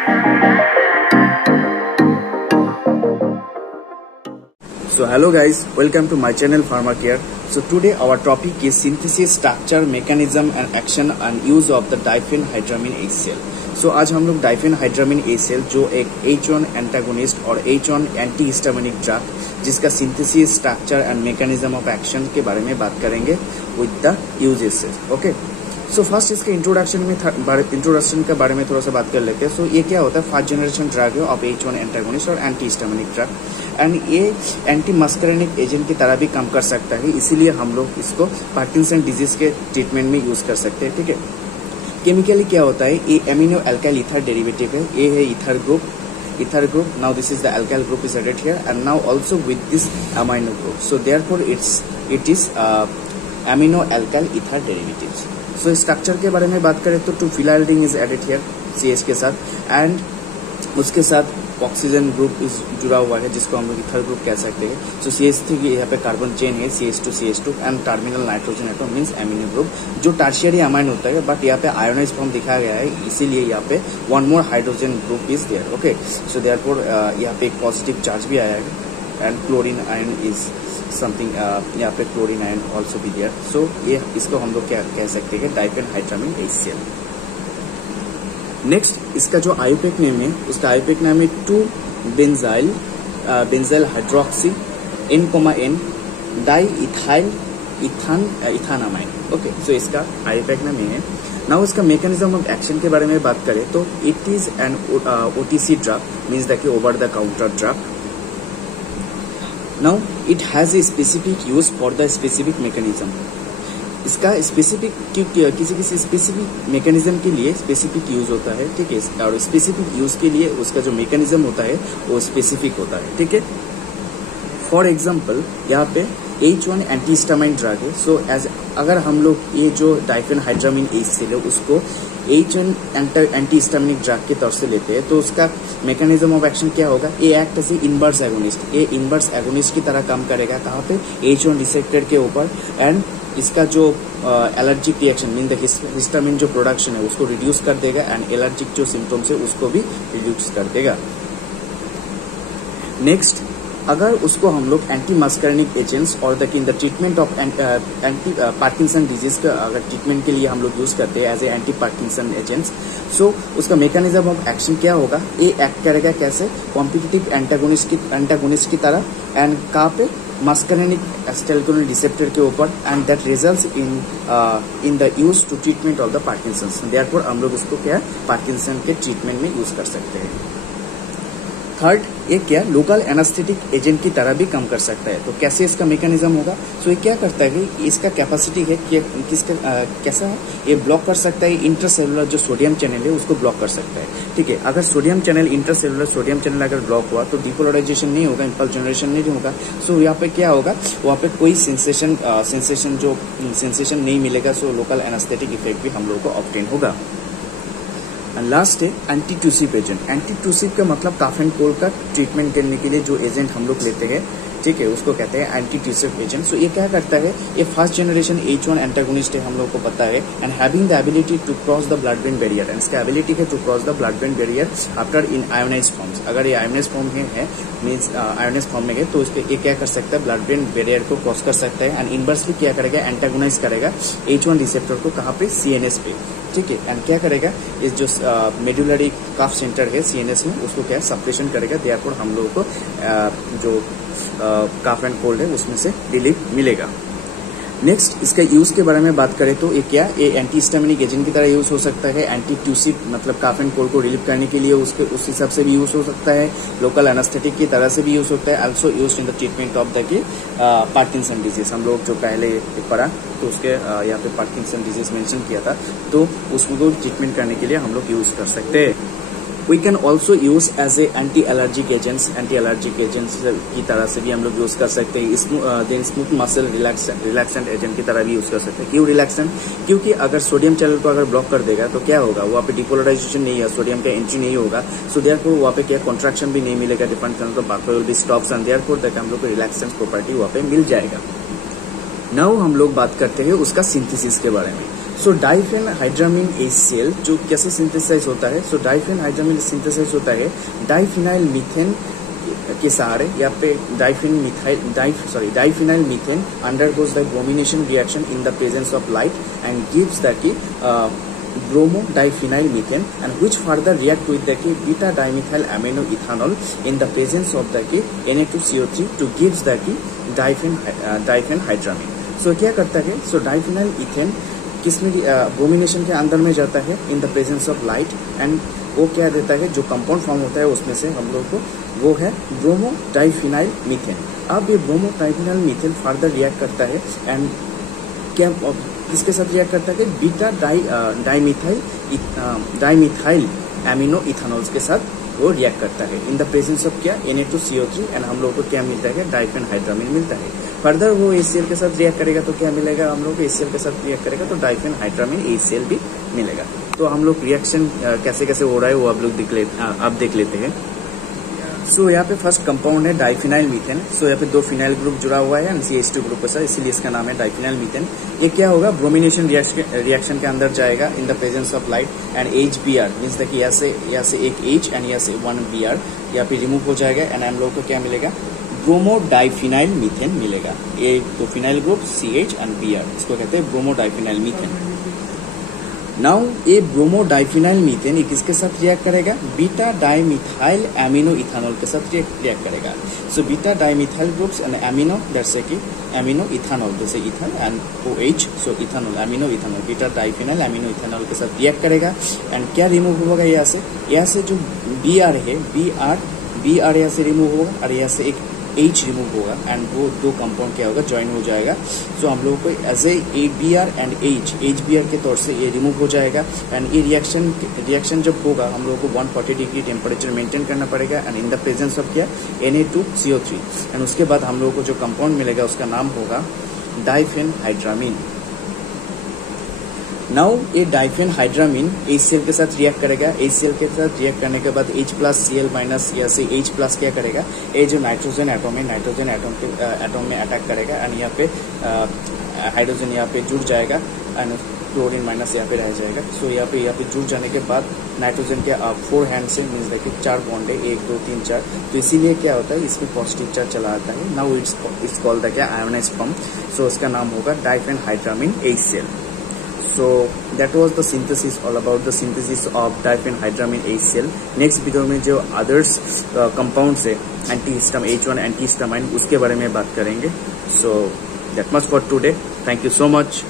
So hello guys, welcome to my channel Pharmacare. So today our topic is synthesis, structure, mechanism and action and use of the diphenhydramine HCl. So आज हम लोग diphenhydramine HCl जो एक H1 antagonist और H1 antihistaminic drug जिसका synthesis, structure and mechanism of action के बारे में बात करेंगे with the uses. Okay, so first इसके इंट्रोडक्शन के बारे में थोड़ा सा बात कर लेते हैं। सो ये क्या होता है, फर्स्ट जनरेशन ड्रग है ऑफ H1 एंटागोनिस्ट और एंटीहिस्टामिनिक ड्रग एंड ये एंटी मस्करेनिक एजेंट की तरह भी काम कर सकता है, इसीलिए हम लोग इसको पार्किंसन डिजीज के ट्रीटमेंट में यूज कर सकते हैं। ठीक है, केमिकली क्या होता है, ये एमिनो एल्काइल ईथर डेरिवेटिव है, ये है ether group. Now this is the alkyl group is added here and now also with this amino group, so therefore it is amino alkyl ether derivatives. So structure के बारे में बात करें तो 2 phenyl ring is added here CH के साथ and उसके साथ ऑक्सीजन ग्रुप इस जुड़ा हुआ है जिसको हम लोग इथर ग्रुप कह सकते हैं। सो CH3 यहाँ पे कार्बन चेन है CH2 and terminal nitrogen atom means amino group जो टर्शियरी अमाइन होता है, बट यहाँ पे आयोनाइज फॉर्म दिखाया गया है, इसीलिए यहाँ पे 1 more hydrogen group is there. Okay, so therefore यहाँ पे एक पॉजिटिव चार्ज भी आया है and chlorine ion is something, यहाँ पे क्लोरीन आयन ऑल्सो भी देयर। सो ये इसको हम लोग क्या कह सकते हैं, डाइफेनहाइड्रामिन HCl। नेक्स्ट इसका जो आईयूपीएक नेम है, उसका आईयूपीएक नाम है two benzyl hydroxy N, di ethyl ethanamine. Okay, so इसका आईयूपीएक नाम है। नाउ इसका मैकेनिज्म ऑफ एक्शन के बारे में बात करें तो it is an OTC drug, means that over the counter drug. Now it has a specific use for the specific mechanism. इसका स्पेसिफिक किसी स्पेसिफिक मैकेनिज्म के लिए स्पेसिफिक यूज होता है, ठीक है, और स्पेसिफिक यूज के लिए उसका जो मैकेनिज्म होता है वो स्पेसिफिक होता है। ठीक है, फॉर एग्जांपल यहाँ पे H1 एंटीहिस्टामाइन ड्रग है। सो एज अगर हम लोग ये जो डाइफेनहाइड्रामिन HCl है उसको H1 एंटीहिस्टामिनिक ड्रग के तौर से लेते हैं तो उसका मैकेनिज्म ऑफ एक्शन क्या होगा, ये एक्ट एज इनवर्स एगोनिस्ट, ये इनवर्स एगोनिस्ट की तरह काम करेगा। कहाँ पे, H1 रिसेप्टर के ऊपर एंड इसका जो allergic reaction mean the histamine जो प्रोडक्शन है उसको रिड्यूस कर देगा एंड एलर्जिक जो सिम्टम्स है उसको भी रिड्यूस कर देगा। नेक्स्ट, अगर उसको हम लोग एंटी मस्करेनिक एजेंट्स और in the treatment of anti Parkinson disease का अगर ट्रीटमेंट के लिए हम लोग यूज करते हैं as a anti Parkinson agents, so उसका मैकेनिज्म ऑफ एक्शन क्या होगा, ये एक्ट करेगा कैसे, कॉम्पिटिटिव एंटागोनिस्ट की तरह एंड कहाँ पे, मस्करेनिक एसिटाइलकोलिन रिसेप्टर के ऊपर and that results in the use to treatment of the Parkinson's. Therefore हम लोग इसको क्या पार्किंसन के ट्रीटमेंट में यूज कर सकते हैं। थर्ड, ये क्या लोकल एनास्थेटिक एजेंट की तरह भी काम कर सकता है। तो कैसे इसका मैकेनिज्म होगा, सो ये क्या करता है कि इसका कैपेसिटी है कि कैसा है, ये ब्लॉक कर सकता है इंटरसेलुलर जो सोडियम चैनल है उसको ब्लॉक कर सकता है। ठीक है, अगर sodium channel intercellular sodium channel अगर ब्लॉक हुआ तो डिपोलराइजेशन नहीं होगा, इम्पल्स जनरेशन नहीं होगा। सो यहाँ पे क्या होगा, वहाँ पे कोई सेंसेशन नहीं मिलेगा। सो लोकल एनास्थेटिक इफेक्ट भी हम लोगों को ऑब्टेन होगा। लास्ट है एंटीट्यूसिव एजेंट। एंटीट्यूसिव का मतलब काफ एंड कोल्ड का ट्रीटमेंट करने के लिए जो एजेंट हम लोग लेते हैं, ठीक है, उसको कहते हैं एंटीट्यूसिव एजेंट। सो ये क्या करता है, ये फर्स्ट जनरेशन H1 एंटागोनिस्ट है, हम लोग को पता है, and having the ability to cross the blood brain barrier, and इसका एबिलिटी है to cross the blood brain barrier after in ionise forms. अगर ये आयोनाइज फॉर्म में है मीन्स आयोनाइज फॉर्म में है तो इसके ये क्या कर सकता है, ब्लड ब्रेन बैरियर को क्रॉस कर सकता है एंड इनवर्सली क्या करेगा, एंटागोनाइज करेगा H1 रिसेप्टर को कहाँ पे, CNS पे। ठीक है, एंड क्या करेगा, इस जो मेडुलरी कफ सेंटर है CNS में उसको क्या सप्रेशन करेगा। देयरफॉर हम लोगों को जो कफ एंड कोल्ड है उसमें से रिलीफ मिलेगा। नेक्स्ट, इसका यूज के बारे में बात करें तो ये क्या, ये एंटीहिस्टामिनिक एजेंट की तरह यूज हो सकता है, एंटीट्यूसिव मतलब कफ एंड कोल्ड को रिलीफ करने के लिए उस हिसाब से भी यूज हो सकता है, लोकल एनास्थेटिक की तरह से भी यूज होता है, also use in the treatment of the Parkinson disease. हम लोग जो पहले पढ़ा तो उसके यहाँ पे पार्किंसन डिजीज मेंशन किया था, तो उसको ट्रीटमेंट करने के लिए हम लोग यूज कर सकते हैं। We can also use as a anti allergic agents की तरह से भी हम लोग यूज कर सकते हैं। स्मूथ मसल रिलैक्सेंट एजेंट की तरह भी यूज कर सकते हैं। क्यों रिलैक्सेंट, क्योंकि अगर सोडियम चैनल को अगर ब्लॉक कर देगा तो क्या होगा, वहाँ पे डिपोलराइजेशन नहीं है, सोडियम का एंट्री नहीं होगा, सो देयरफॉर वहाँ पे क्या कॉन्ट्रैक्शन भी नहीं मिलेगा, डिफरेंट चैनल को pathway will be stops and therefore that हम लोग को रिलैक्सेंट प्रॉपर्टी वहाँ पे मिल जाएगा। नाउ हम लोग बात करते हैं उसका सिंथेसिस के बारे में। सो डाइफेन हाइड्रामीन HCl जो कैसे सिंथेसाइज होता है, सो डाइफेन हाइड्रामीन सिंथेसाइज होता है डाइफिनाइल मीथेन के सहारे। यहाँ पे diphenyl methane undergoes the bromination reaction in the presence of light and gives the bromo diphenyl methane, and which further react with the beta dimethyl amino ethanol in the presence of the Na2CO3 to gives the डाइफेन हाइड्रामीन। सो क्या करता है, सो diphenyl ethane किसमें bromination के अंदर में जाता है in the presence of light, and वो क्या देता है, जो कंपाउंड फॉर्म होता है उसमें से हम लोग को वो है ब्रोमो डाइफिनाइल मीथेन। अब ये bromo diphenyl methane further react करता है एंड क्या किसके साथ रिएक्ट करता है, बीटा डाइमिथाइल एमिनो इथानॉल्स के साथ वो रिएक्ट करता है इन द प्रेजेंस ऑफ क्या, Na2CO3, एंड हम लोग को क्या मिलता है, डाइफेन हाइड्रामीन मिलता है। फर्दर वो HCl के साथ रिएक्ट करेगा तो क्या मिलेगा, हम लोग को HCl के साथ रिएक्ट करेगा तो डाइफेन हाइड्रामीन HCl भी मिलेगा। तो हम लोग रिएक्शन कैसे कैसे हो रहा है वो आप लोग आप देख लेते हैं। सो यहाँ पे फर्स्ट कंपाउंड है डाइफिनाइल मीथेन। सो यहाँ पे 2 फिनाइल ग्रुप जुड़ा हुआ है एंड CH2 ग्रुप के साथ, इसीलिए इसका नाम है डाइफिनाइल मीथेन। ये क्या होगा, ब्रोमिनेशन रिएक्शन के अंदर जाएगा in the presence of light and HBr means that यहाँ से एक H एंड यहाँ से 1 Br यहाँ पे रिमूव हो जाएगा एंड हम लोग को क्या मिलेगा, ब्रोमो डाइफिनाइल मीथेन मिलेगा। ये 2 phenyl group CH and Br, इसको कहते हैं ब्रोमो डाइफिनाइल मीथेन। नाउ ये ब्रोमो डाइफिनाइल मीथेन ये किसके साथ रिएक्ट करेगा, बीटा डाइमिथाइल एमिनो इथानॉल के साथ रिएक्ट करेगा। So beta dimethyl groups and amino that's कि एमिनो इथानॉल जैसे ethane and OH, so ethanol amino ethanol beta diphenyl amino ethanol के साथ रिएक्ट करेगा एंड क्या रिमूव होगा, यहाँ से जो Br है Br यहाँ से रिमूव होगा और यहाँ से एक H रिमूव होगा एंड वो 2 कंपाउंड क्या होगा, ज्वाइन हो जाएगा। सो हम लोगों को as a Br and HBr के तौर से ये रिमूव हो जाएगा एंड ये रिएक्शन जब होगा हम लोगों को 140 डिग्री टेम्परेचर मेंटेन करना पड़ेगा and in the presence of क्या, Na2CO3, एंड उसके बाद हम लोगों को जो कंपाउंड मिलेगा उसका नाम होगा डाइफेन हाइड्रामीन। नाउ ये डाइफेन हाइड्रामीन HCl के साथ रिएक्ट करेगा। HCl के साथ रिएक्ट करने के बाद H+Cl- या से H+ क्या करेगा, ये जो नाइट्रोजन एटम है नाइट्रोजन एटम में अटैक करेगा एंड यहाँ पे हाइड्रोजन यहाँ पे जुड़ जाएगा एंड क्लोरीन माइनस यहाँ पे रह जाएगा। सो यहाँ पे जुड़ जाने के बाद नाइट्रोजन के 4 हैंड से मीन्स देखिए 4 बॉन्ड है, 1 2 3 4, तो इसीलिए क्या होता है इसमें पॉजिटिव चार्ज चला आता है। नाउ इट्स कॉल्ड द क्या, आयोनाइज्ड फॉर्म। सो इसका नाम होगा डाइफेन हाइड्रामीन HCl। So that was the synthesis, all about the synthesis of diphenhydramine HCl. Next video में जो अदर्स कंपाउंड्स है एंटीहिस्टामाइन H1 एंटीहिस्टामाइन उसके बारे में बात करेंगे। So that much for today, thank you so much.